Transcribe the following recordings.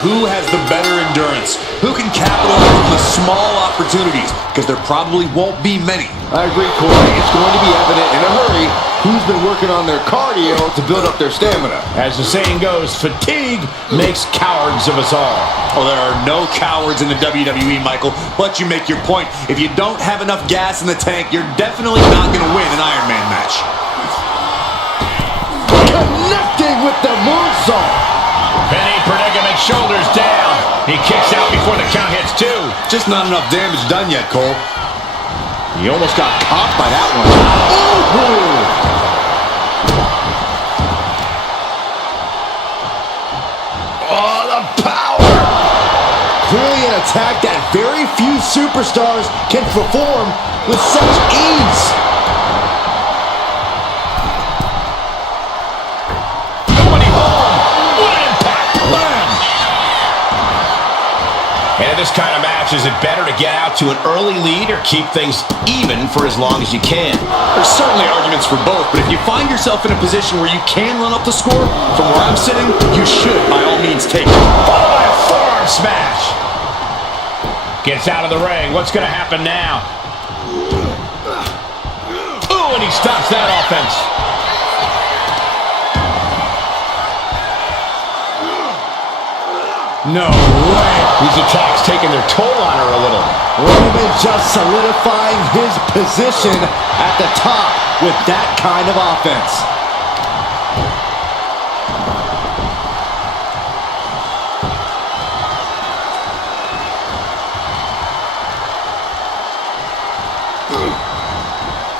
Who has the better endurance? Who can capitalize on the small opportunities? Because there probably won't be many. I agree, Corey. It's going to be evident in a hurry who's been working on their cardio to build up their stamina. As the saying goes, fatigue makes cowards of us all. Well, there are no cowards in the WWE, Michael, but you make your point. If you don't have enough gas in the tank, you're definitely not going to win an Iron Man match. Connecting with the moonsault. Penny predicament, shoulders down. He kicks out before the count hits two. Just not enough damage done yet, Cole. He almost got popped by that one. Oh, the power! Clearly an attack that very few superstars can perform with such ease. And in this kind of match, is it better to get out to an early lead or keep things even for as long as you can? There's certainly arguments for both, but if you find yourself in a position where you can run up the score, from where I'm sitting, you should, by all means, take it. Followed by a forearm smash. Gets out of the ring. What's going to happen now? Ooh, and he stops that offense. No way. These attacks taking their toll on her a little. Roman just solidifying his position at the top with that kind of offense.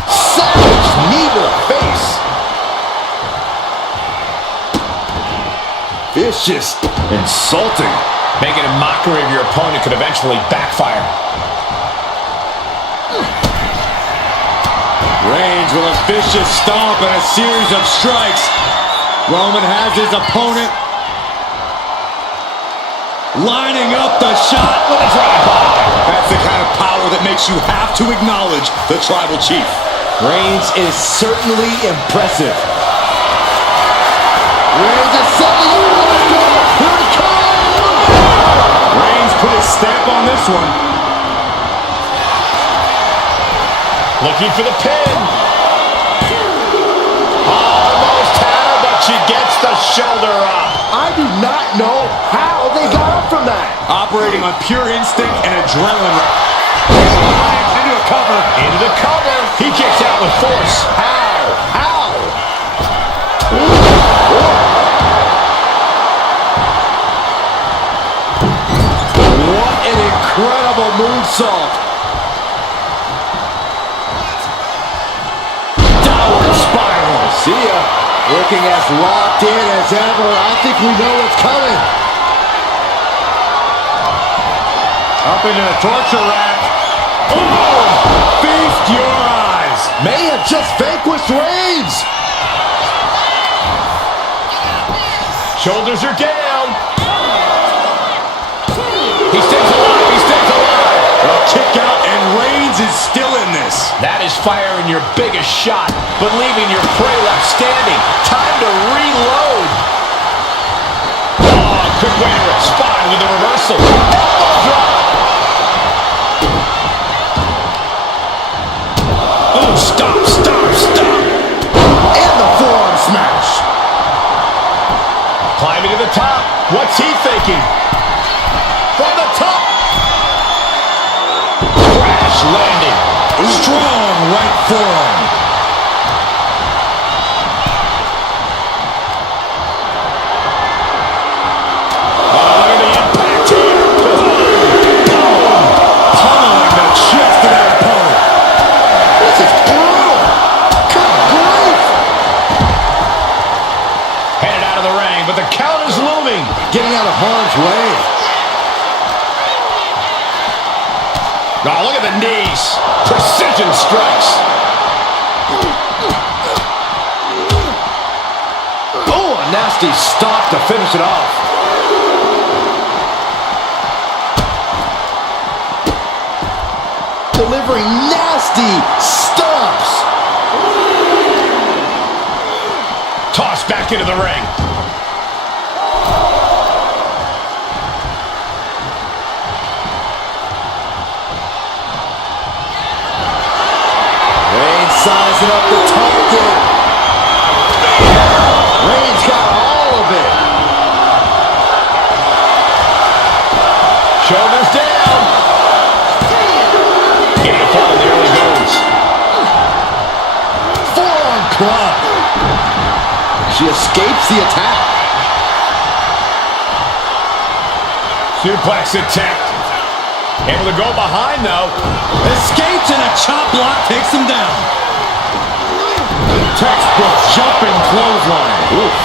Savage knee to the face. Vicious, insulting. Making a mockery of your opponent could eventually backfire. Reigns with a vicious stomp and a series of strikes. Roman has his opponent lining up the shot with a drive-by. That's the kind of power that makes you have to acknowledge the Tribal Chief. Reigns is certainly impressive. Reigns is setting you up. Here it comes. Reigns put his stamp on this one. Looking for the pin. Almost had her, but she gets the shoulder up. I do not know how they got up from that. Operating on pure instinct and adrenaline. Into a cover. Into the cover. He kicks out with force. How? How? What an incredible moonsault. Downward spiral. See ya. Looking as locked in as ever. I think we know what's coming. Up into the torture rack. Oh! Feast your eyes. May have just vanquished Reigns. Shoulders are down. He stays alive. He stays alive. A kick out and Reigns is still in this. That is firing your biggest shot, but leaving your prey left standing. Time to reload. Oh, quick way to respond with a reversal. Elbow drop. Oh, stop, stop, stop. And the forearm smash. Climbing to the top. What's he thinking? From the top. Crash landing. Strong right forearm. Oh, look at the impact here. Pummeling the chest of their opponent. This is brutal. Good grief. Headed out of the ring, but the count is looming. Getting out of harm's way. Oh, look at the knees. Precision strikes. Oh, a nasty stop to finish it off. Delivering nasty stomps. Tossed back into the ring. Sizing up the target. Reigns got all of it. Shoulders down. Getting a fall in the early goes. Forearm club. She escapes the attack. Suplex attempt. Able to go behind, though. Escapes and a chop block takes him down. Textbook jumping clothesline. Oof.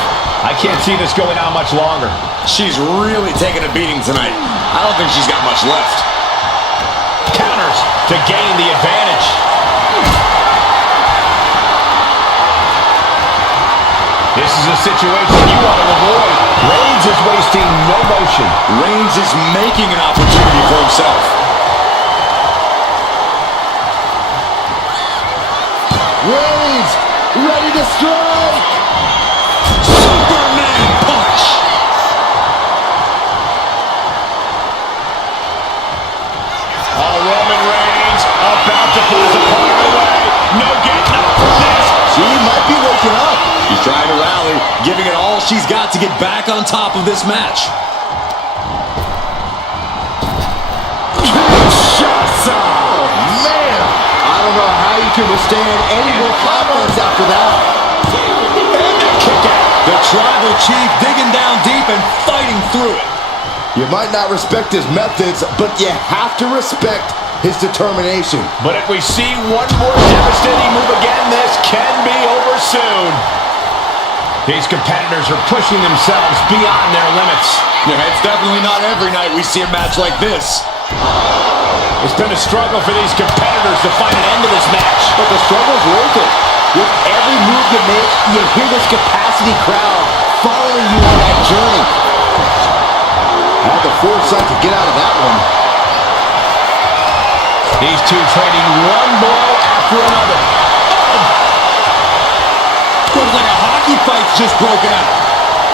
I can't see this going on much longer. She's really taking a beating tonight. I don't think she's got much left. Counters to gain the advantage. This is a situation you want to avoid. Reigns is wasting no motion. Reigns is making an opportunity for himself. Reigns ready to strike. Superman punch. Oh, Roman Reigns about to pull his opponent away. No getting up for this. She might be waking up. She's trying to rally, giving it all she's got to get back on top of this match. Kinshasa! Man! I don't know how you can withstand any more offense after that. And a kick out. The tribal chief digging down deep and fighting through it. You might not respect his methods, but you have to respect his determination. But if we see one more devastating move again, this can be over soon. These competitors are pushing themselves beyond their limits. Yeah, it's definitely not every night we see a match like this. It's been a struggle for these competitors to find an end to this match. But the struggle's worth it. With every move you make, you hear this capacity crowd following you on that journey. Had the foresight to get out of that one. These two trading one blow after another. Looks like a hockey fight's just broken out.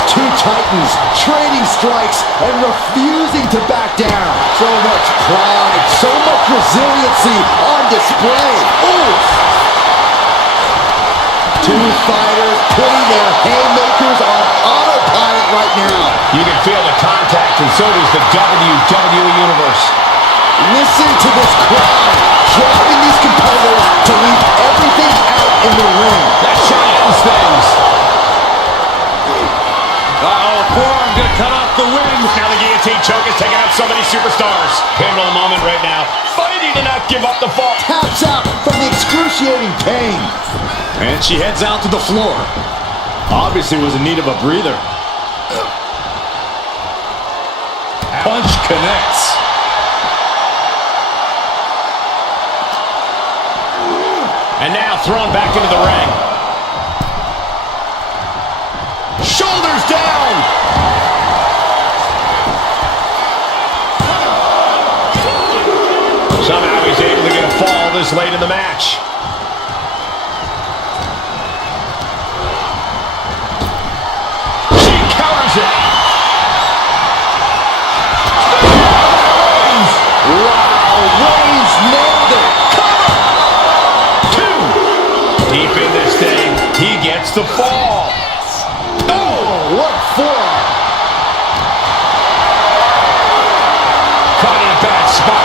Two titans trading strikes and refusing to back down. So much pride, so much resiliency on display. Oof! Two fighters putting their haymakers on autopilot right now. You can feel the contact, and so does the WWE Universe. Listen to this crowd, driving these competitors to leave everything out in the ring. That shot ends things. Uh-oh, forearm gonna cut off the wind. Now the guillotine choke is taking out so many superstars. Pivotal moment right now. Fighting to not give up the fall. Taps out from the excruciating pain. And she heads out to the floor. Obviously was in need of a breather. Punch connects. And now thrown back into the ring. Shoulders down. Somehow he's able to get a fall this late in the match. She counters it. Wow, Reigns nailed it. Deep in this thing, he gets the fall. Oh, what forearm. Caught in a bad spot.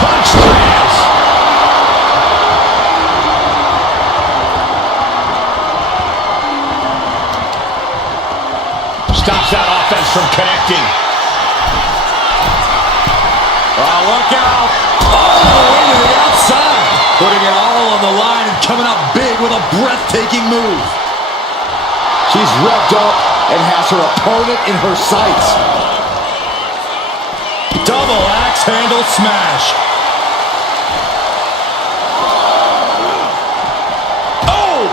Punch lands. Stops that offense from connecting. Oh, look out. All the way to the outside. Putting it all on the line and coming up big with a breathtaking move. She's revved up and has her opponent in her sights. Double axe handle smash. Oh!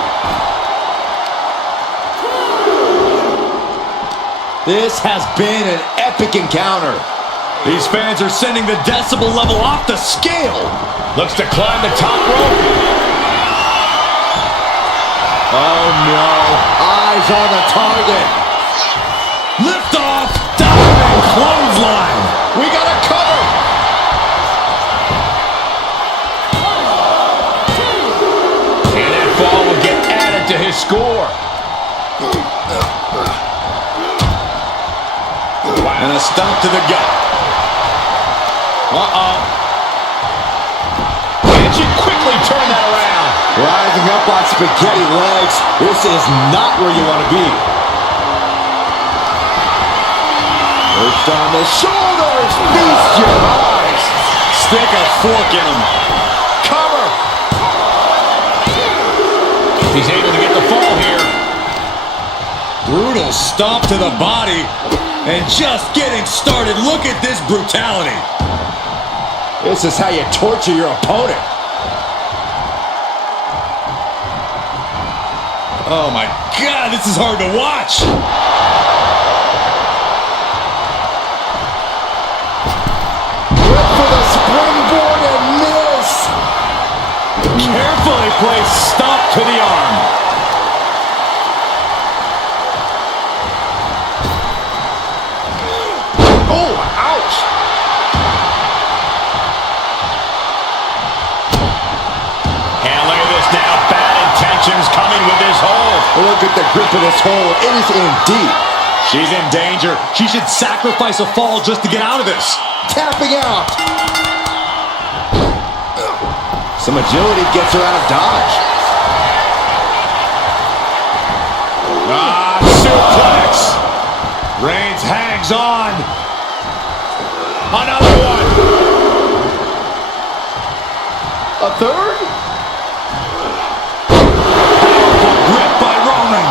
This has been an epic encounter. These fans are sending the decibel level off the scale. Looks to climb the top rope. Oh no, eyes on the target. Lift off, diving clothesline. We got a cover. And that score. And a stomp to the gut. And she quickly turned that around. Rising up on spaghetti legs. This is not where you want to be. Pushed on the shoulders. Feast your eyes. Stick a fork in him. Cover. He's able to get the fall here. Brutal stomp to the body. And just getting started. Look at this brutality. This is how you torture your opponent. Oh my God, this is hard to watch. Went for the springboard and miss. Carefully placed stomp to the arm. Oh, ouch. And look at this now. Bad intentions coming with this hold. Look at the grip of this hold. It is in deep. She's in danger. She should sacrifice a fall just to get out of this. Tapping out. Some agility gets her out of dodge. Suplex. Reigns hangs on. Another one. A third? Grip by Roman.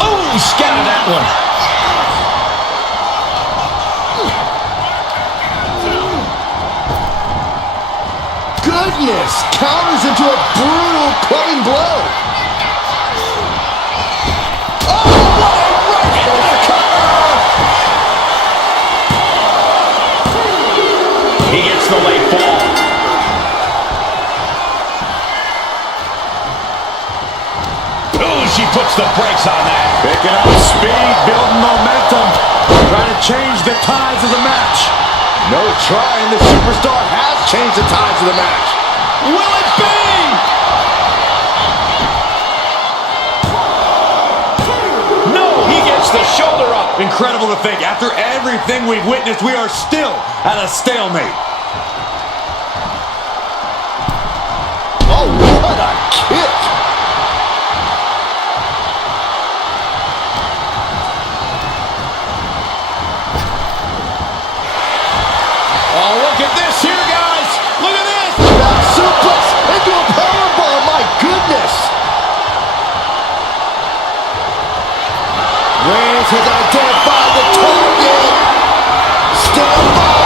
Oh, he scattered that one. Goodness! Counters into a brutal clubbing blow. Oh, what a right hand cover! He gets the late fall. Oh, she puts the brakes on that. Picking up speed, building momentum. Trying to change the tides of the match. No trying. The superstar has changed the tides of the match. Will it be? No, he gets the shoulder up. Incredible to think. After everything we've witnessed, we are still at a stalemate. Oh, what a kick! Oh, look at this here, guys. Look at this. Back suplex into a powerbomb. My goodness! Reigns has identified the target. Stand by.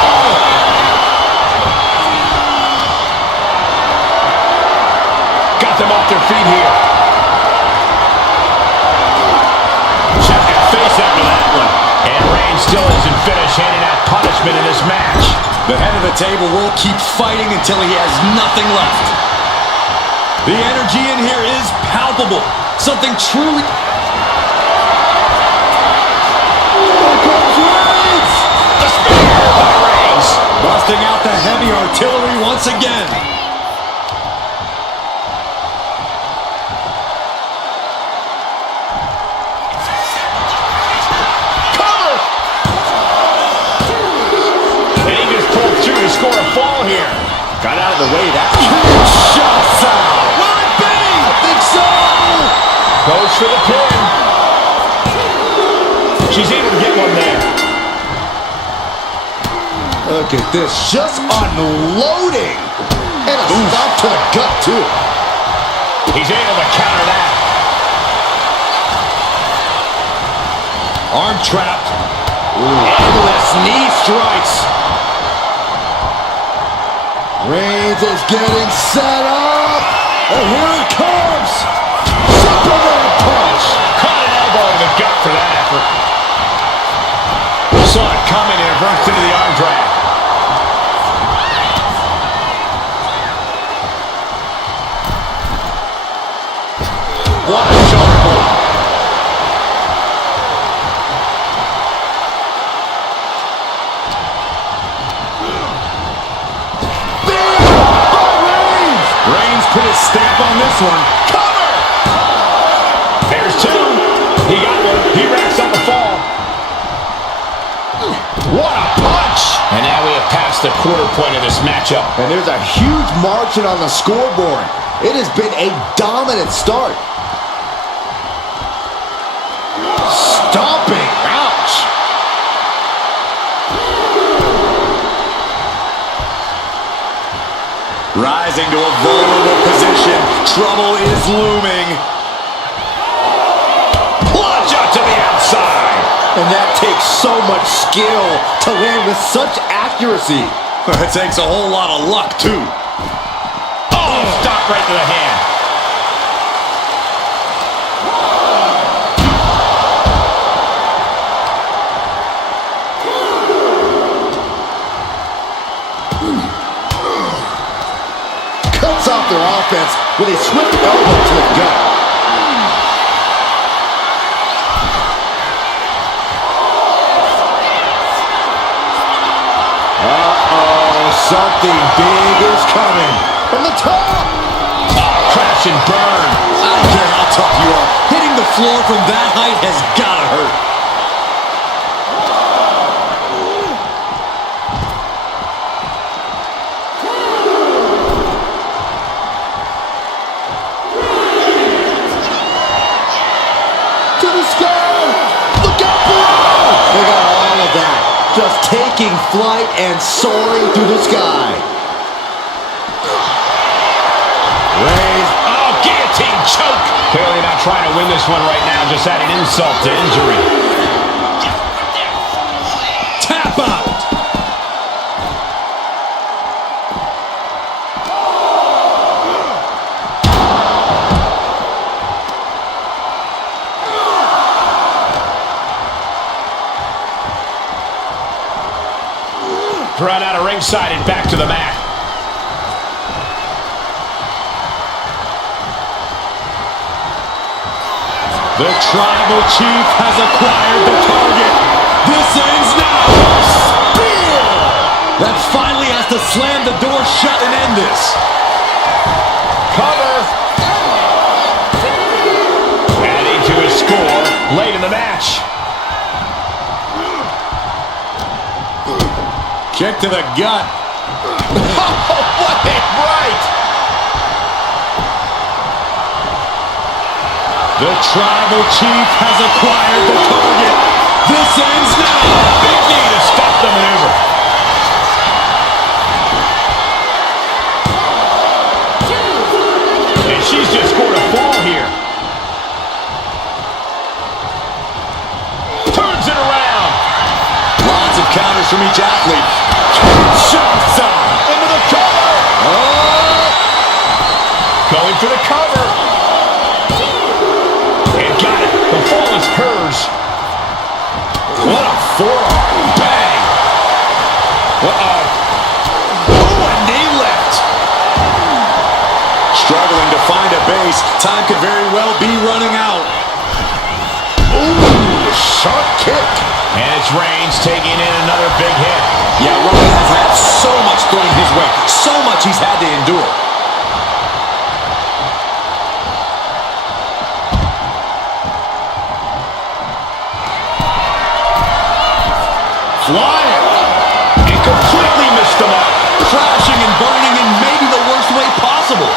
Got them off their feet here. Check your face after that one. And Reigns still isn't finished handing out punishment in this match. The head of the table will keep fighting until he has nothing left. The energy in here is palpable. Something truly... Here comes Reigns. The spear by Reigns. Busting out the heavy artillery once again. Cover. And he just pulled through to score a fall here. Got out of the way. That's Kinshasa. Will it be? I think so. Goes for the pin. She's able to get one there. Look at this. Just unloading. And a stomp to the gut, too. He's able to counter that. Arm trapped. Endless knee strikes. Reigns is getting set up. And here it comes. Superman punch. Caught an elbow in the gut for that effort. Saw it coming and reversed into the arm drag. What a shoulder blow. Reigns this one. Cover! There's two. He got one. He wraps up the fall. What a punch! And now we have passed the quarter point of this matchup. And there's a huge margin on the scoreboard. It has been a dominant start. Stomping. Ouch. Rising to a vulnerable position. Trouble is looming. Plunge out to the outside. And that takes so much skill to land with such accuracy. It takes a whole lot of luck, too. Oh, stop right to the hand. Cuts off their offense with a swift elbow to the gut. Something big is coming. From the top. Crash and burn. I don't care how tough you are. Hitting the floor from that height has got to hurt. To the sky. Look out below. They got all of that. Just taking flight and soaring through the sky. Raise. Oh, guillotine choke. Clearly not trying to win this one right now. Just adding insult to injury. Tap out. Run out of ringside and back to the mat. The tribal chief has acquired the target. This ends now. Spear! That finally has to slam the door shut and end this. Cover. Adding to his score late in the match. Kick to the gut. What a right! The tribal chief has acquired the target. This ends now. Big knee to stop the maneuver. And she's just scored a fall here. Turns it around. Lots of counters from each athlete. Shots on. Into the cover. Oh! Going for the cover. And got it. The fall is hers. What a forearm. Bang. Uh-oh. Oh, a knee lift. Struggling to find a base. Time could very well be running out. Ooh, sharp kick. And it's Reigns taking in another big hit. Yeah, Roman has had so much thrown his way. So much he's had to endure. Flying. And completely missed the mark. Crashing and burning in maybe the worst way possible.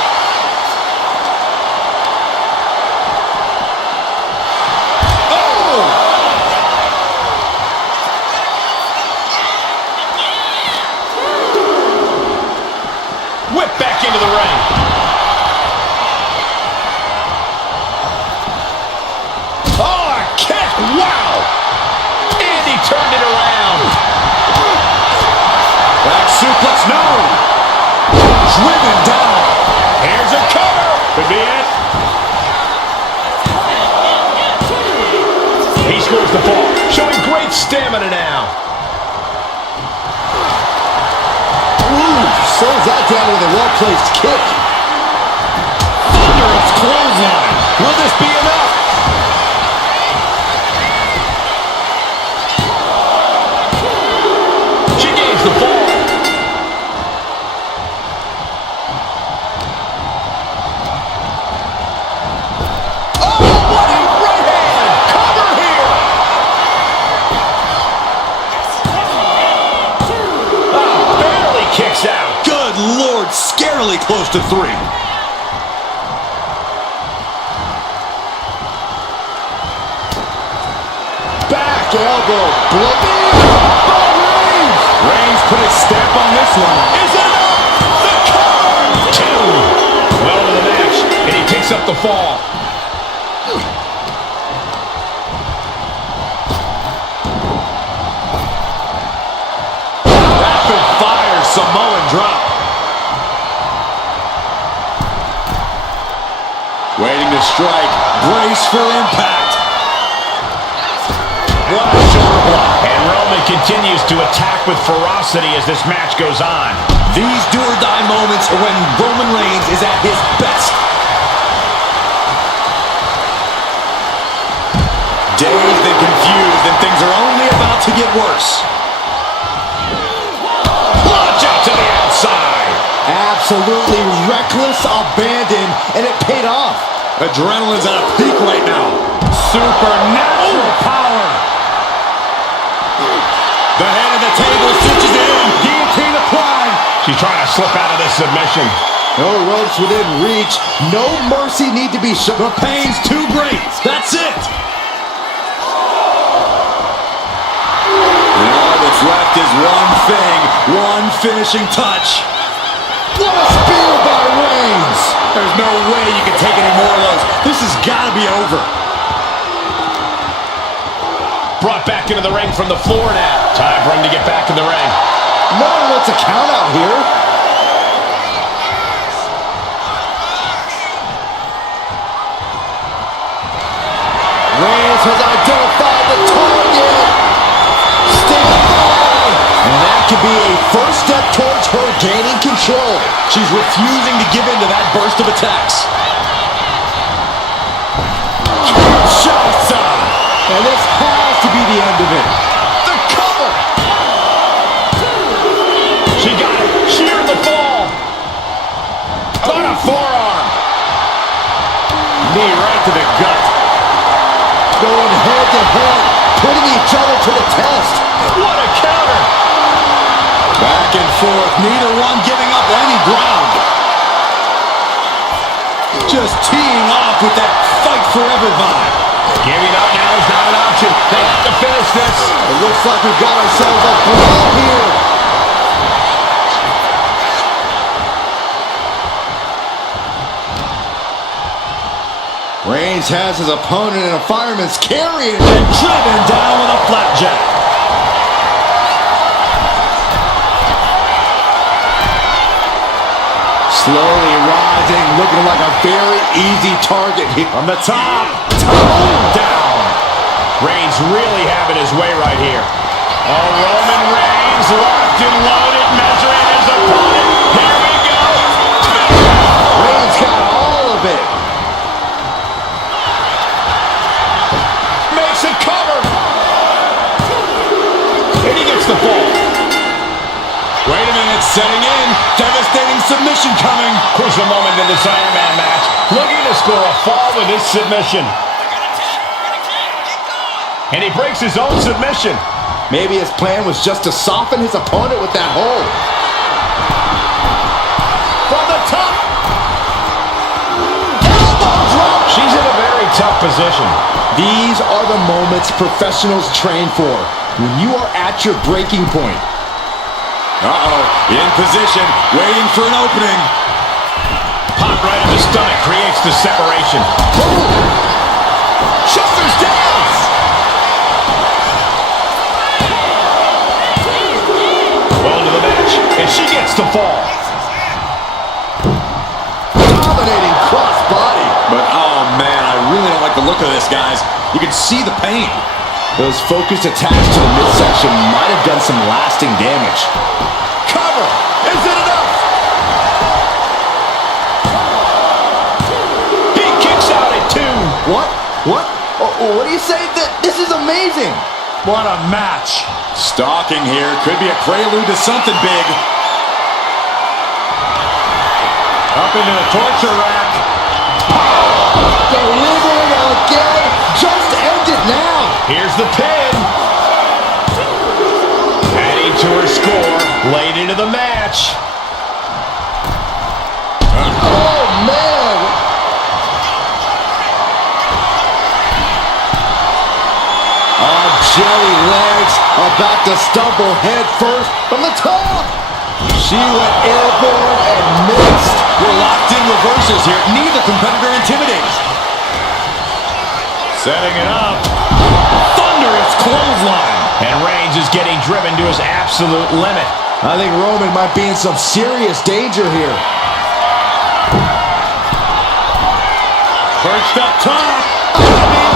Whip back into the ring. Oh, a kick. Wow. And he turned it around. Back suplex, no. Driven down. Here's a cover. Could be it. He scores the fall, showing great stamina now. Ooh, slows that down with a well-placed kick. Thunderous clothesline. Will this be enough? She gains the fall. barely close to 3. Back elbow, blipping by Reigns. Reigns put his stamp on this one. Is it enough? The cover! 2. Well to the match, and he picks up the fall. Rapid fire Samoan drop. Waiting to strike. Brace for impact. What a shoulder block. And Roman continues to attack with ferocity as this match goes on. These do-or-die moments are when Roman Reigns is at his best. Dazed and confused, and things are only about to get worse. Launch out to the outside. Absolutely reckless abandon, and it paid off. Adrenaline's at a peak right now. Supernatural power. The head of the table cinches it in. Guillotine applied. She's trying to slip out of this submission. No ropes within reach. No mercy need to be shown. The pain's too great. That's it. And all that's left is one thing. One finishing touch. What a spear by Reigns. There's no way you can take any more of those. This has got to be over. Brought back into the ring from the floor now. Time for him to get back in the ring. No one wants a count out here. Reigns has identified the target. Stand by. And that could be a first step towards her gaining control. She's refusing to give in to that burst of attacks. Kinshasa. And this has to be the end of it. The cover. She got it. Sheared the fall. On a forearm. Knee right to the gut. Going head to head. Putting each other to the test. What a counter. Back and forth. Neither one giving up any ground. Just teeing off with that fight forever vibe. Giving up now is not an option. They have to finish this. It looks like we've got ourselves a brawl here. Reigns has his opponent in a fireman's carry And driven down with a flapjack. slowly rising, looking like a very easy target here. From the top. Down. Reigns really having his way right here. Oh, Roman Reigns locked and loaded, measuring his opponent. Here we go. Reigns got all of it. Makes a cover. And he gets the fall. Wait a minute, setting in. Devastating submission coming. Crucial moment in this Iron Man match. Looking to score a fall with this submission. And he breaks his own submission. Maybe his plan was just to soften his opponent with that hold. From the top. Elbow drop. She's in a very tough position. These are the moments professionals train for. When you are at your breaking point. Uh-oh, in position, waiting for an opening. Pop right in the stomach creates the separation. Shoulders down. Well into the match, and she gets the fall. Dominating cross body. But, oh man, I really don't like the look of this, guys. You can see the pain. Those focused attacks to the midsection might have done some lasting damage. Cover! Is it enough? He kicks out at 2. What? What? What do you say? This is amazing. What a match. Stalking here. Could be a prelude to something big. Up into the torture rack. Delivering again. Just end it now. Here's the pin. Adding to her score late into the match. jelly legs, about to stumble head first from the top. She went airborne and missed. We're locked in reversals here. Neither competitor intimidates. Setting it up. Thunderous clothesline. And Reigns is getting driven to his absolute limit. I think Roman might be in some serious danger here. Perched up top.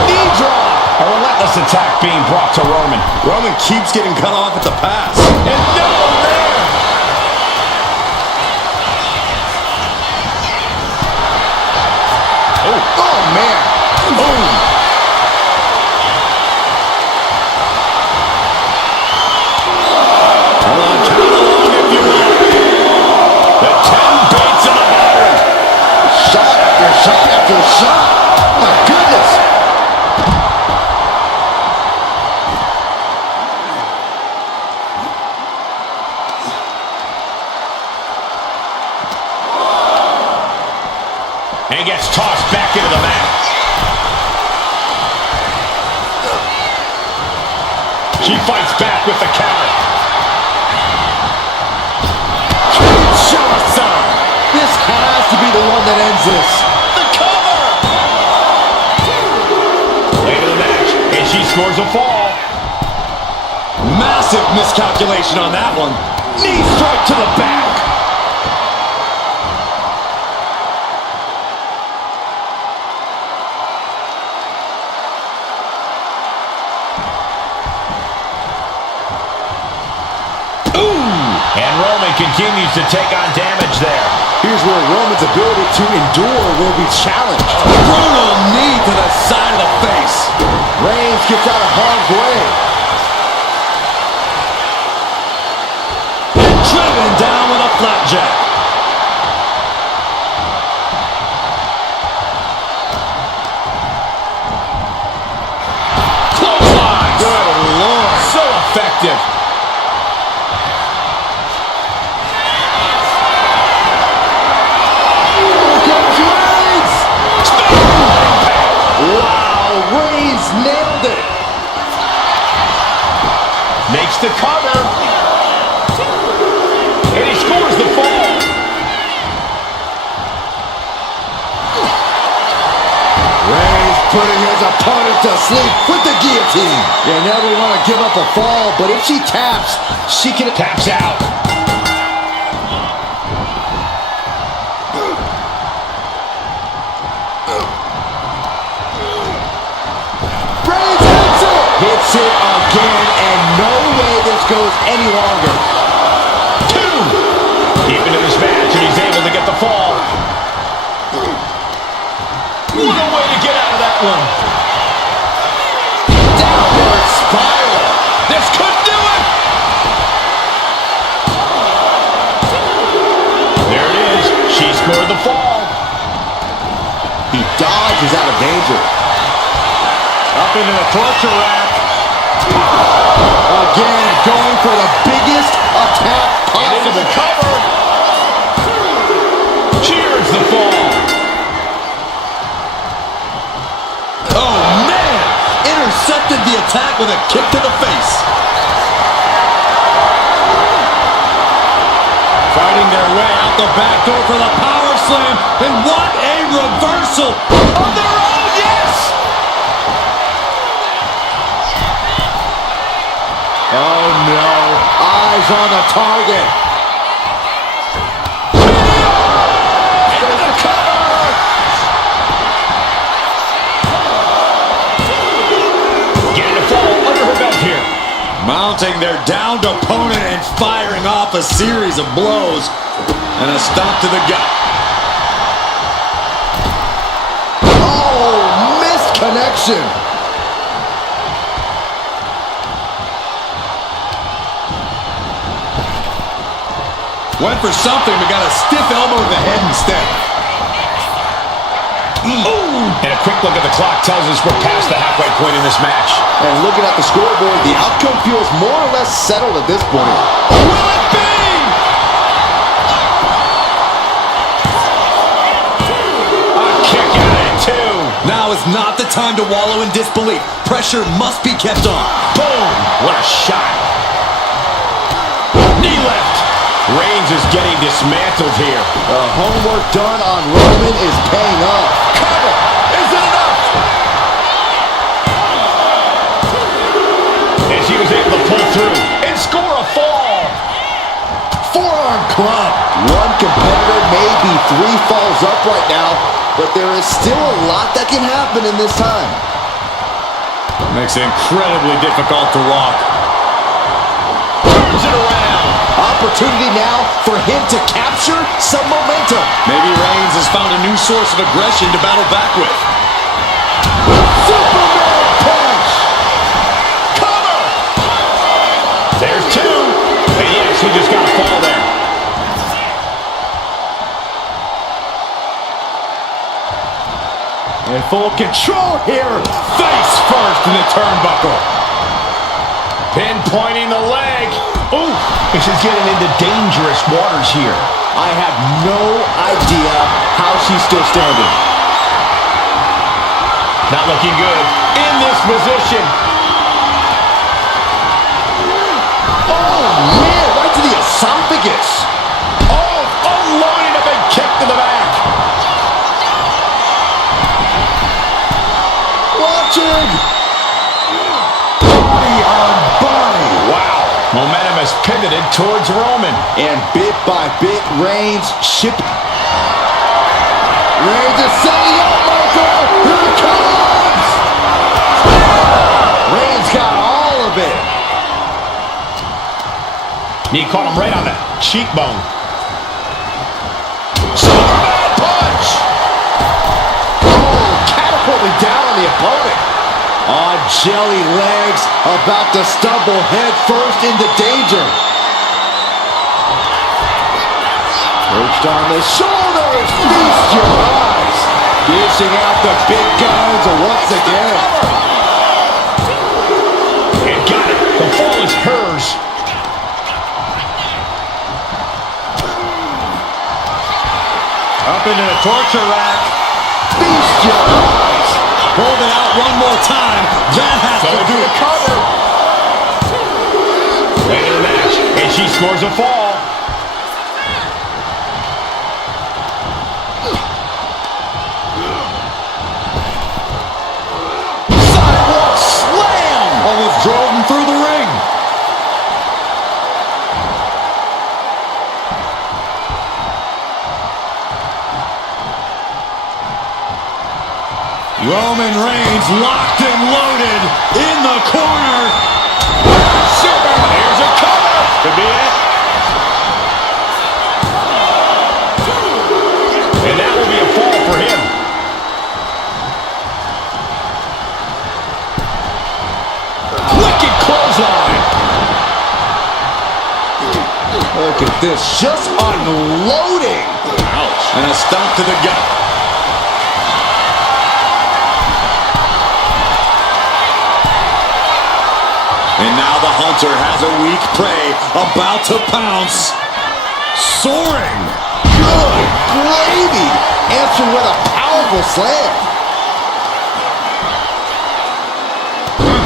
Knee drop. A relentless attack being brought to Roman. Roman keeps getting cut off at the pass. And no there. Oh man. Boom. Hold on, count along if you will. The 10 beats of the veteran. Shot after shot after shot. My goodness. And gets tossed back into the mat. She fights back with the counter. This has to be the one that ends this. The cover! Late in the match, and she scores a fall. Massive miscalculation on that one. Knee strike to the back. And Roman continues to take on damage there. Here's where Roman's ability to endure will be challenged. Brutal knee to the side of the face. Reigns gets out of harm's way. Driven down with a flapjack. Clothesline. Good Lord. So effective. Nailed it. Makes the cover. And he scores the fall. Reigns putting his opponent to sleep with the guillotine. You never want to give up a fall, but if she taps, she can... Taps out. Hits it again, and no way this goes any longer. 2. Deep into this match, and he's able to get the fall. What a way to get out of that one. Downward spiral. This could do it. There it is. She scored the fall. He dodges out of danger. Up into the torture rack. Again, going for the biggest attack And into the possible. cover. Cheers the fall. Oh, man. Intercepted the attack with a kick to the face. Fighting their way out the back door for the power slam. And what a reversal of their own. Yes! Oh no, eyes on the target. Into the cover. Getting a fall under her belt here. Mounting their downed opponent and firing off a series of blows. And a stomp to the gut. Oh, missed connection. Went for something, but got a stiff elbow to the head instead. And a quick look at the clock tells us we're past the halfway point in this match. And looking at the scoreboard, the outcome feels more or less settled at this point. Will it be? A kick out at 2. Now Now is not the time to wallow in disbelief. Pressure must be kept on. Boom! What a shot. Knee lift. Reigns is getting dismantled here. The homework done on Roman is paying off. Cover! Is it enough? And she was able to pull through and score a fall. Forearm club. One competitor may be 3 falls up right now, but there is still a lot that can happen in this time. Makes it incredibly difficult to walk. Turns it around. Opportunity now for him to capture some momentum. Maybe Reigns has found a new source of aggression to battle back with. Superman punch. Cover! There's 2. And yes, he just got a fall there. In full control here. Face first in the turnbuckle. Pinpointing the leg. Ooh, this is getting into dangerous waters here. I have no idea how she's still standing. Not looking good in this position. Oh, man, right to the esophagus. Oh, unloading a big kick to the back. Watching. Body on body. Wow, momentum has pivoted towards Roman. And bit by bit, Reigns Reigns is setting up, Michael. Here it comes. Reigns got all of it. Knee caught him right on the cheekbone. Superman punch. Oh, catapulting down on the opponent. On jelly legs, about to stumble head first into danger. Perched on the shoulders, feast your eyes. Dishing out the big guns once again. And got it. The fall is hers. Up into the torture rack. Feast your eyes. Hold it out one more time. That has to do it. Cover. Late in the match, and she scores a fall. Sidewalk slam. Almost drove him through the ring. Roman Reigns locked and loaded in the corner. Superman, here's a cover. Could be it. And that will be a fall for him. Wicked clothesline. Look at this, just unloading. Ouch. And a stomp to the gut. And now the hunter has a weak prey about to pounce. Soaring. Good gravy. Answered with a powerful slam.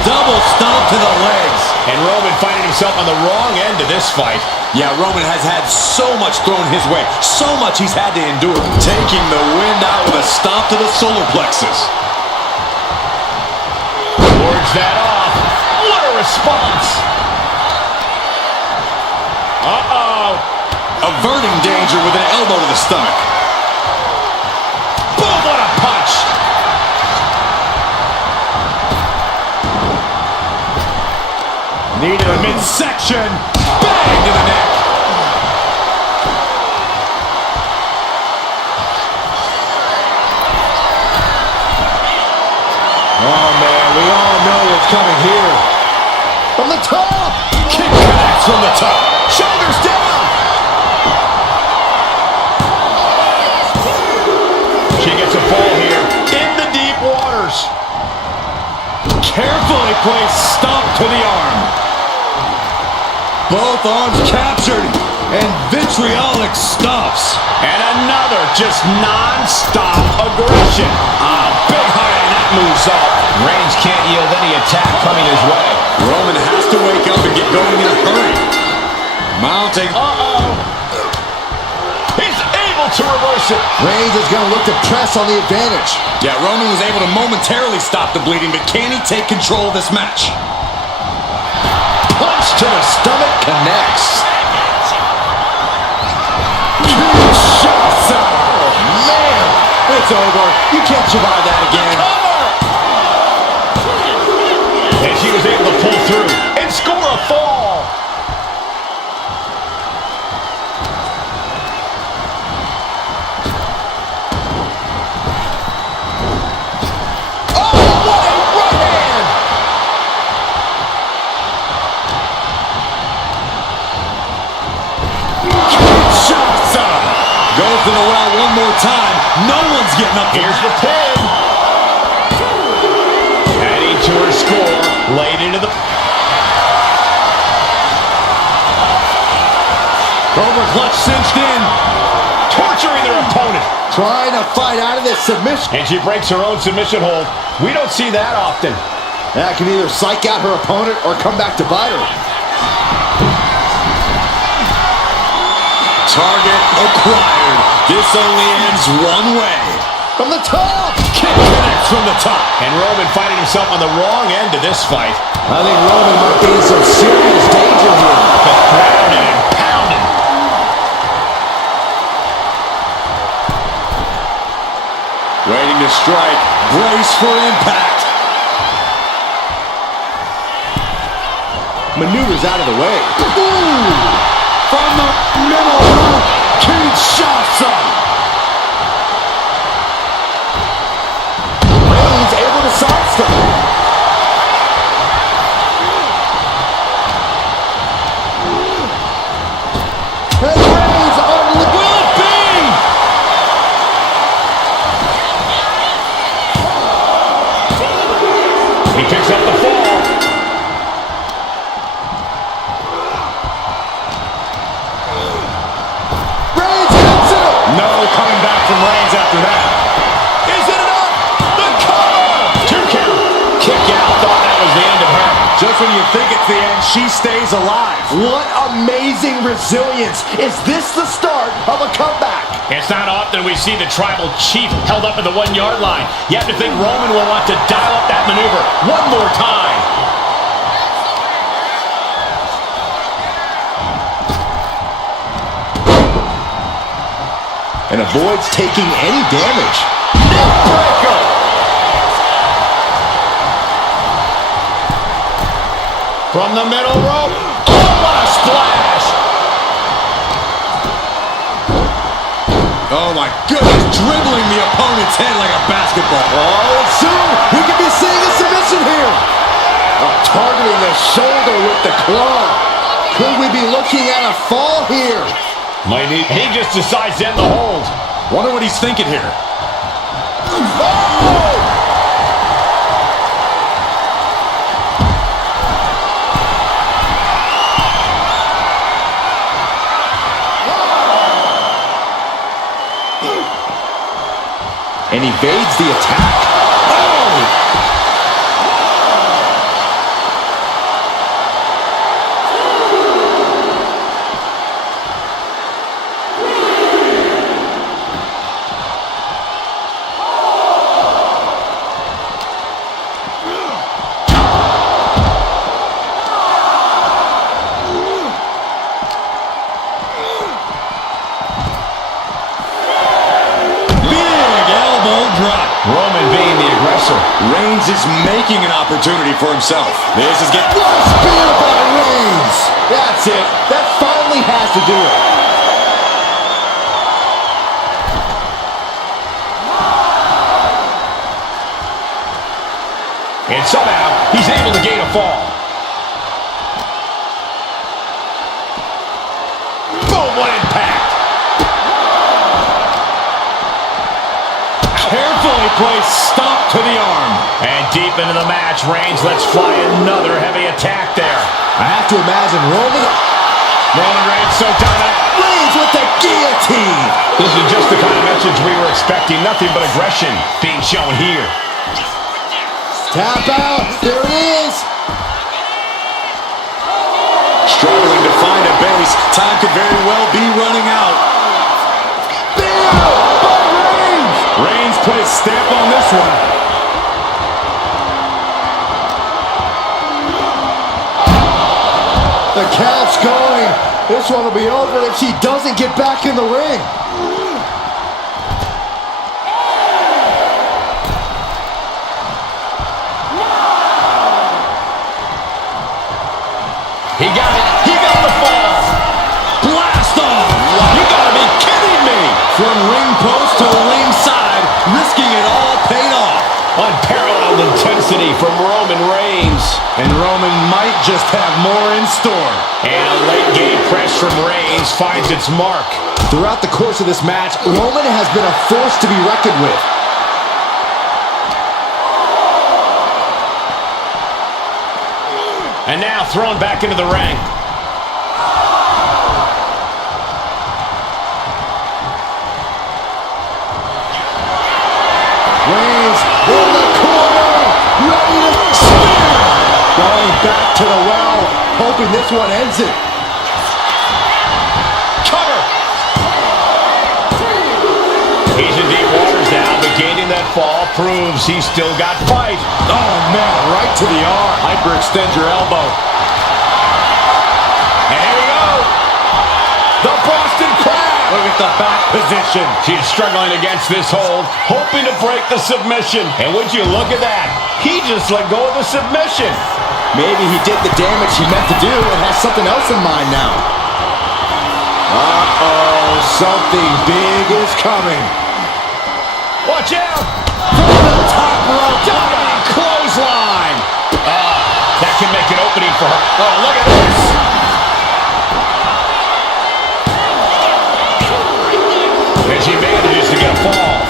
Double stomp to the legs. And Roman finding himself on the wrong end of this fight. Yeah, Roman has had so much thrown his way. So much he's had to endure. Taking the wind out with a stomp to the solar plexus. Wards that off. What a response. Uh-oh. Averting danger with an elbow to the stomach. Boom, what a punch. Knee to the midsection. Bang to the neck. Oh, man, we all know what's coming here. From the top. Kick connects from the top. Shoulders down. She gets a fall here in the deep waters. Carefully placed stomp to the arm. Both arms captured. And vitriolic stops. And another just non-stop aggression. Big height, and that moves up. Reigns can't yield any attack coming his way. Roman has to wake up and get going in a hurry. Mounting. He's able to reverse it. Reigns is going to look to press on the advantage. Yeah, Roman was able to momentarily stop the bleeding, but can he take control of this match? Punch to the stomach connects. Man, it's over. You can't survive that again. And she was able to pull through and score a fall. Oh, what a right hand! Goes to the well one more time. No one's getting up. Here's the pin. Adding to her score. Laid into the... Cobra clutch cinched in. torturing their opponent. Trying to fight out of this submission. And she breaks her own submission hold. We don't see that often. That can either psych out her opponent or come back to bite her. Target acquired. This only ends one way. From the top. Kick connects from the top. And Roman finding himself on the wrong end of this fight. I think Roman might be in some serious danger here. Just grounded and pounded. Waiting to strike. Brace for impact. Maneuvers out of the way. Ooh! From the middle. Kinshasa. Reigns able to sidestep. And Reigns on the... Will it be? He picks up the fall. Reigns hits it. No coming back from Reigns after that. Is it enough? The cover! 2 count. Kick out. Thought that was the end of her. Just when you think it's the end, she stays alive. What amazing resilience. Is this the start of a comeback? It's not often we see the tribal chief held up at the 1-yard line. You have to think Roman will want to dial up that maneuver one more time. And avoids taking any damage. Neckbreaker! From the middle rope. Oh, what a splash! Oh my goodness, dribbling the opponent's head like a basketball. Oh, and soon we could be seeing a submission here. Targeting the shoulder with the claw. Could we be looking at a fall here? Might he just decides to end the hold. Wonder what he's thinking here. Oh! And evades the attack. Oh! Roman being the aggressor. Reigns is making an opportunity for himself. This is getting... What a spear by Reigns! That's it. That finally has to do it. And somehow, he's able to gain a fall. Boom, what impact! Carefully placed stomp to the arm. And deep into the match, Reigns lets fly another heavy attack there. I have to imagine Roman... Roman Reigns so dominant. Reigns with the guillotine. This is just the kind of message we were expecting. Nothing but aggression being shown here. Tap out. There it is. Struggling to find a base. Time could very well be running out. Bam! By Reigns. Reigns put his stamp on this one. The count's going. This one will be over if she doesn't get back in the ring. He got it. He got the fall. Blast off! You gotta be kidding me. From ring post to the ring side, risking it all paid off. Unparalleled intensity from Roman Reigns. And Roman might just have more in store. And a late game press from Reigns finds its mark. Throughout the course of this match, Roman has been a force to be reckoned with. And now thrown back into the ring. Reigns in the corner, ready to spear. Going back to the well, hoping this one ends it. Cover. He's in deep waters now, but gaining that fall proves he's still got fight. Oh man, right to the arm. Hyperextend your elbow. And here we go. The Boston Crab. Look at the back position. She's struggling against this hold, hoping to break the submission. And would you look at that? He just let go of the submission. Maybe he did the damage he meant to do and has something else in mind now. Uh-oh, something big is coming. Watch out. From the top rope, Diving clothesline. That can make an opening for her. Oh, look at this. And she manages to get a fall.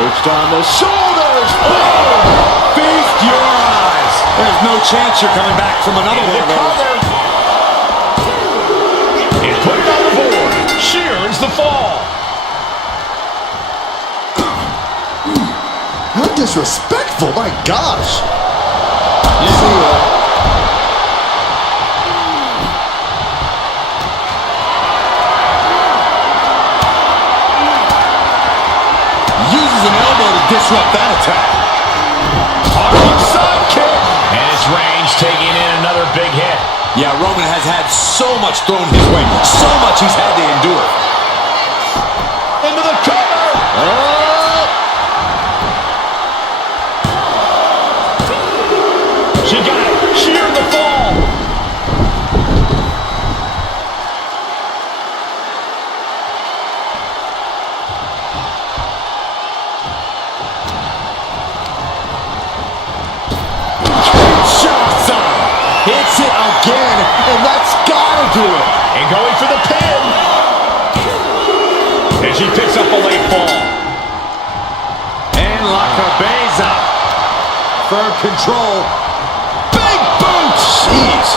perched on the shoulders. Oh! Feast your eyes. There's no chance you're coming back from another one of those. And put it on the board. She earns the fall. How disrespectful, my gosh. See ya. Uses an elbow to disrupt that attack. Harlem sidekick. And it's Reigns taking in another big hit. Yeah, Roman has had so much thrown his way. So much he's had to endure. Into the cover. Oh! She got it. She earned the fall. Hits it again, and that's gotta do it. And going for the pin. And she picks up a late fall. And La Cabeza. Firm control. Big boot! Jeez.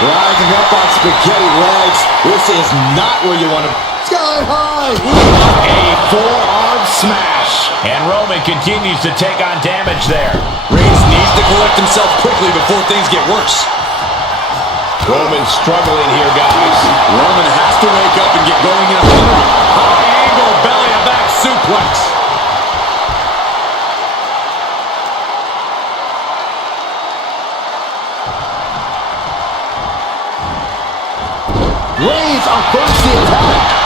Rising up on spaghetti legs. This is not where you want to... Sky high! A forearm smash. And Roman continues to take on damage there. Reigns needs to collect himself quickly before things get worse. Roman's struggling here, guys. Roman has to wake up and get going in a hurry. High angle belly to back suplex. Reigns averts the attack.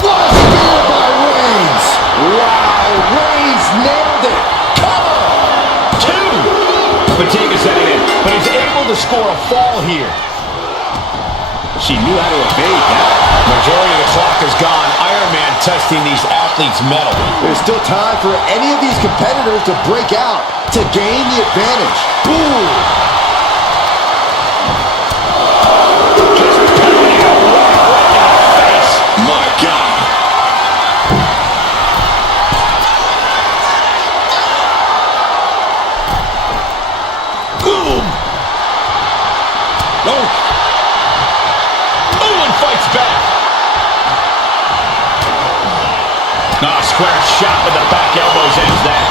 What a spear by Reigns. Wow, Reigns nailed it. Cover. Two. Fatigue is setting in, but he's able to score a fall here. She knew how to evade that. Majority of the clock is gone. Iron Man testing these athletes' mettle. There's still time for any of these competitors to break out, to gain the advantage. Boom! square shot with the back elbows ends that.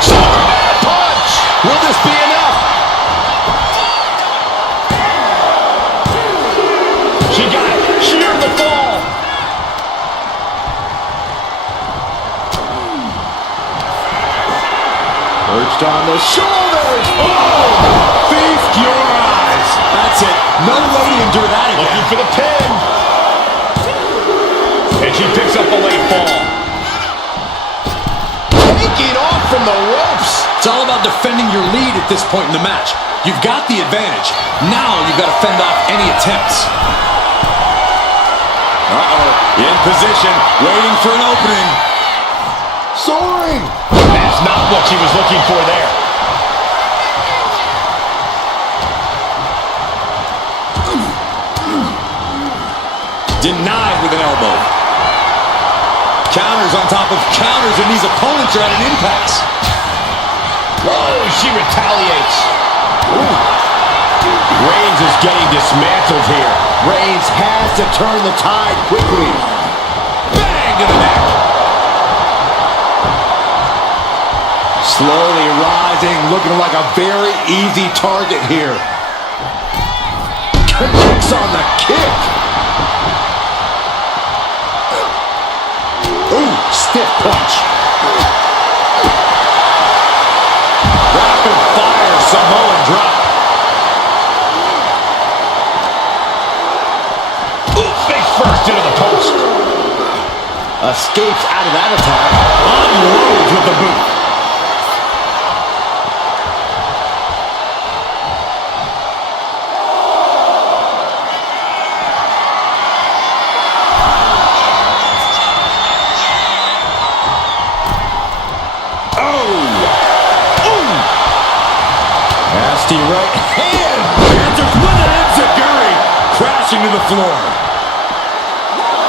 Superman punch! Will this be enough? She got it. She earned the fall. Perched on the shoulders. Oh! Feast your eyes. That's it. No way to endure that again. Looking for the pin. And she picks up a late fall. Taking off from the ropes. It's all about defending your lead at this point in the match. You've got the advantage. Now you've got to fend off any attempts. In position, waiting for an opening. Soaring. That's not what she was looking for there. Denied with an elbow. Counters on top of counters, and these opponents are at an impasse. Oh, she retaliates. Ooh. Reigns is getting dismantled here. Reigns has to turn the tide quickly. Bang to the neck. Slowly rising, looking like a very easy target here. Connects on the kick. Ooh, stiff punch. Rapid fire Samoan drop. Ooh, face first into the post. Escapes out of that attack. Unloads with the boot. Nasty right hand. Answers with an enziguri. Crashing to the floor.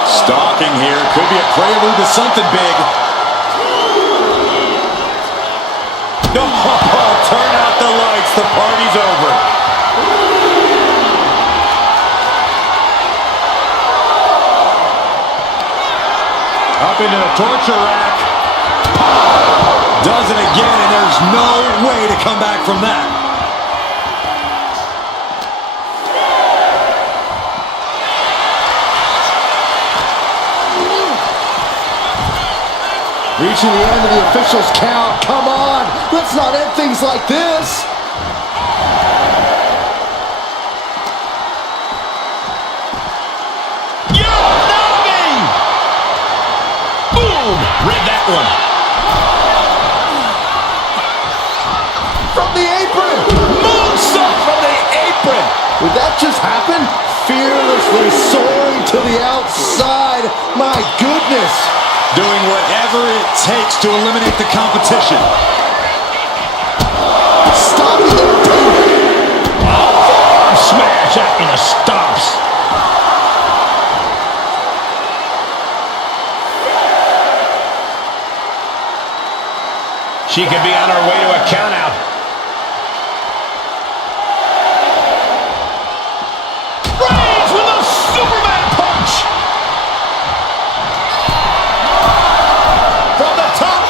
Stalking here. Could be a prelude to something big. Oh, turn out the lights. The party's over. Up into the torture rack. Does it again, and there's no way to come back from that. Reaching the end of the official's count. Come on, let's not end things like this. Boom! Read that one. From the apron. Moonsault from the apron. Did that just happen? Fearlessly soaring to the outside. My goodness. Doing whatever it takes to eliminate the competition. Stopping the opponent. Forearm smash out in the stumps. She could be on her way to a countout. Reigns with a Superman punch. From the top.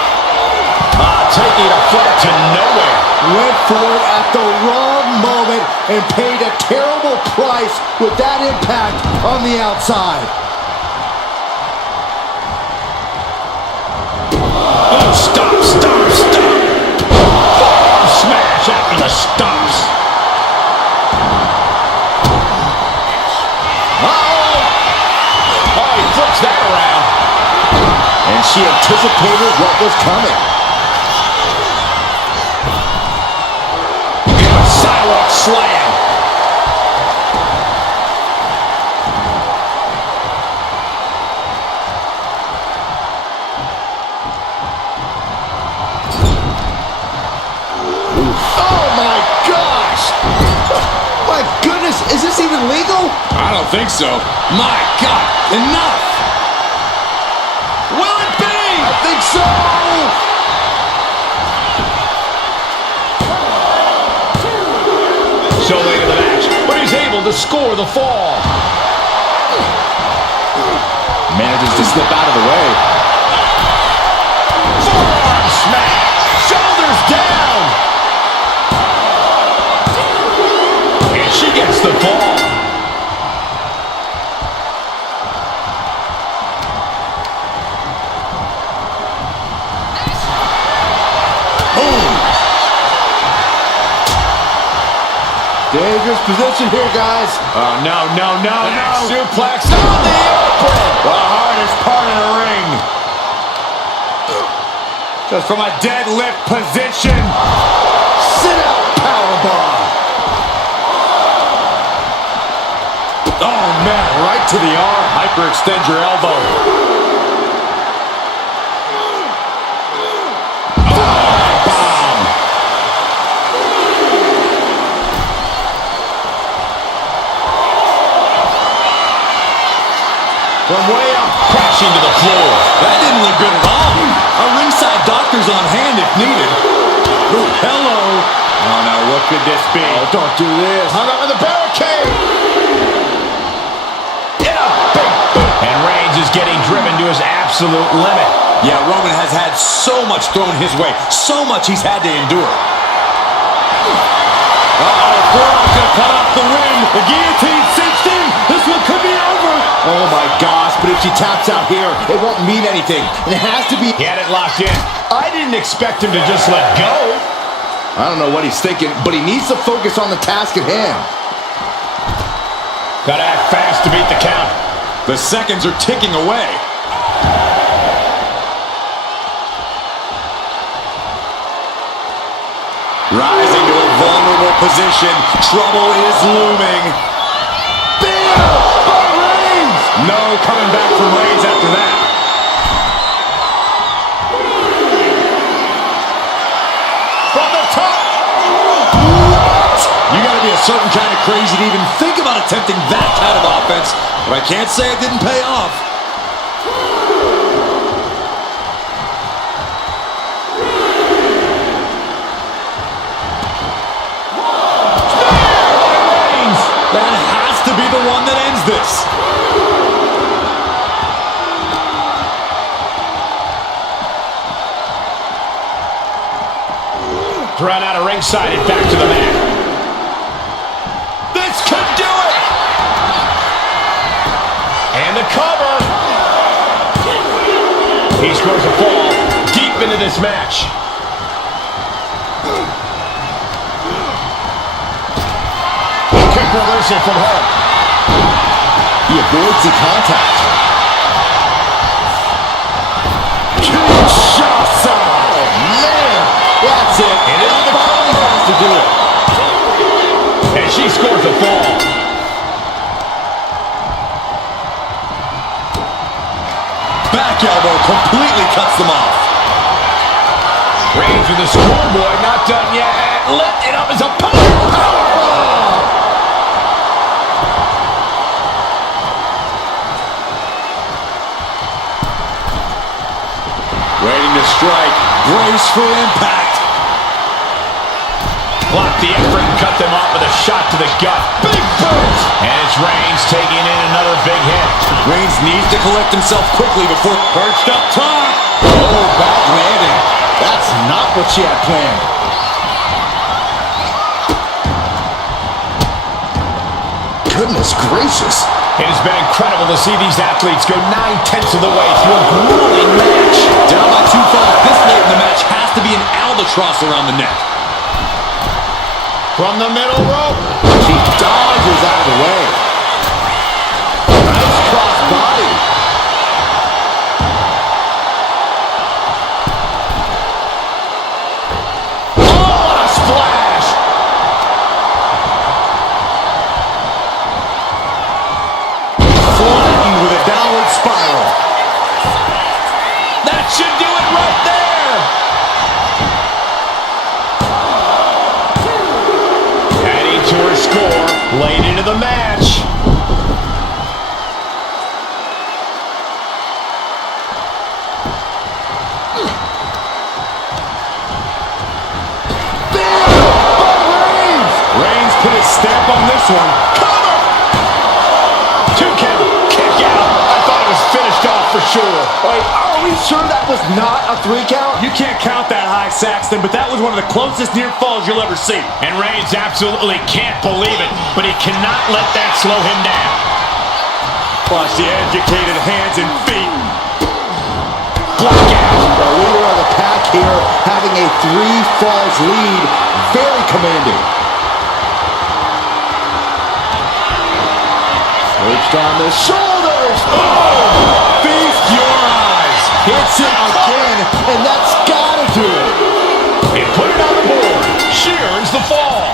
Taking a flight to nowhere. Went for it at the wrong moment and paid a terrible price with that impact on the outside. Oh, stop, stop, stop. Forearm smash out in the stumps. Oh, he flips that around. And she anticipated what was coming. Sidewalk slam. Oh my gosh! My goodness, is this even legal? I don't think so. My God, enough! Will it be? I think so! So late in the match, but he's able to score the fall. Manages to slip out of the way. Forearm smash. Shoulders down. And she gets the fall. Dangerous position here, guys. Oh, no. Suplex on the apron. The hardest part of the ring. Just from a deadlift position. Sit out powerbomb. Oh, man, right to the arm. Hyperextend your elbow. From way up, crashing to the floor. That didn't look good at all. A ringside doctor's on hand if needed. Ooh, hello. Oh, no, what could this be? Oh, don't do this. Hung up in the barricade. In a big boot. And Reigns is getting driven to his absolute limit. Yeah, Roman has had so much thrown his way. So much he's had to endure. Uh-oh, Brock's going to cut off the ring. The guillotine cinched in. This one could be over. Oh my gosh, but if she taps out here, it won't mean anything. And it has to be... He had it locked in. I didn't expect him to just let go. I don't know what he's thinking, but he needs to focus on the task at hand. Gotta act fast to beat the count. The seconds are ticking away. Rising to a vulnerable position. Trouble is looming. No coming back from Reigns after that. From the top. You got to be a certain kind of crazy to even think about attempting that kind of offense. But I can't say it didn't pay off. That has to be the one that ends this. Thrown out of ringside and back to the mat. This could do it! And the cover! He scores a fall deep into this match. Quick reversal from her. He avoids the contact. Kinshasa! Oh, man! That's it. And into the Bobby has to do it. And she scores a fall. Back elbow completely cuts them off. Reigns with the schoolboy, not done yet. Lifted up as a powerbomb. Waiting to strike. Brace for impact. Blocked the effort and cut them off with a shot to the gut. Big boot! And it's Reigns taking in another big hit. Reigns needs to collect himself quickly before perched up top. Oh, bad landing. That's not what she had planned. Goodness gracious. It has been incredible to see these athletes go 9/10 of the way through a grueling match. Down by 2-5. This late in the match has to be an albatross around the neck. From the middle rope. She dodges out of the way. Nice cross body. Oh, what a splash! Flying with a downward spiral. That should do it right there! Adding to her score late into the match. Reigns put his stamp on this one. Cover! 2 count. Kick out. I thought it was finished up sure. Wait, are we sure that was not a 3 count? You can't count that high, Saxton, but that was one of the closest near falls you'll ever see. And Reigns absolutely can't believe it, but he cannot let that slow him down. Watch the educated hands and feet. Block out. The leader of the pack here having a 3 falls lead. Very commanding. Perched on the shoulders. Oh! Feast your eyes. Hits it again, And that's gotta do it. He put it on the board. She earns the fall.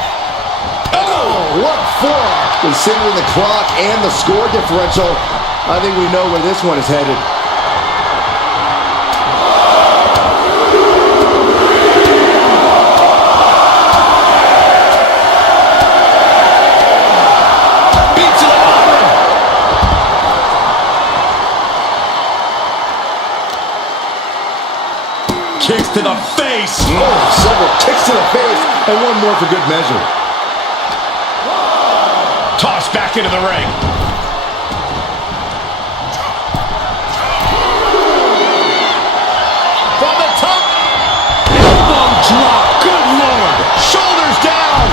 Oh, what for? Considering the clock and the score differential, I think we know where this one is headed. Beats it on. kicks to the face. Oh, several kicks to the face, and one more for good measure. Tossed back into the ring. From the top. Elbow drop. Good Lord. Shoulders down.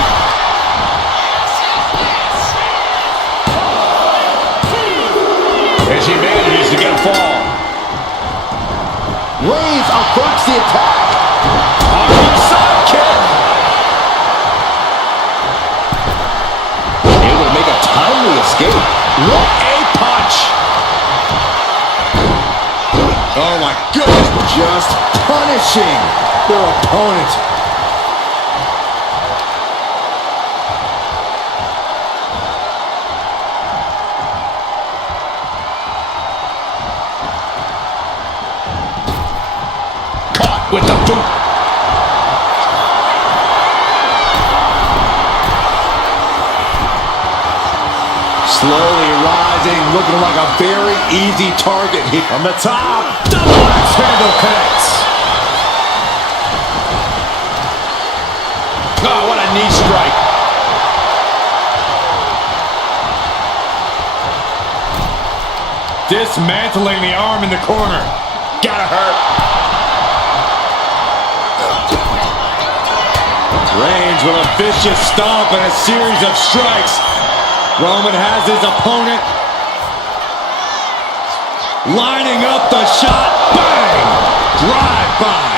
As he manages to get a fall. Reigns averts the attack. Side kick. Able to make a timely escape. What a punch. Oh my goodness, just punishing their opponent. Caught with the boot. Slowly rising, looking like a very easy target here. From the top. Double axe handle connects. Oh, what a knee strike. Dismantling the arm in the corner. Gotta hurt. Reigns with a vicious stomp and a series of strikes. Roman has his opponent lining up the shot. Bang! Drive-by.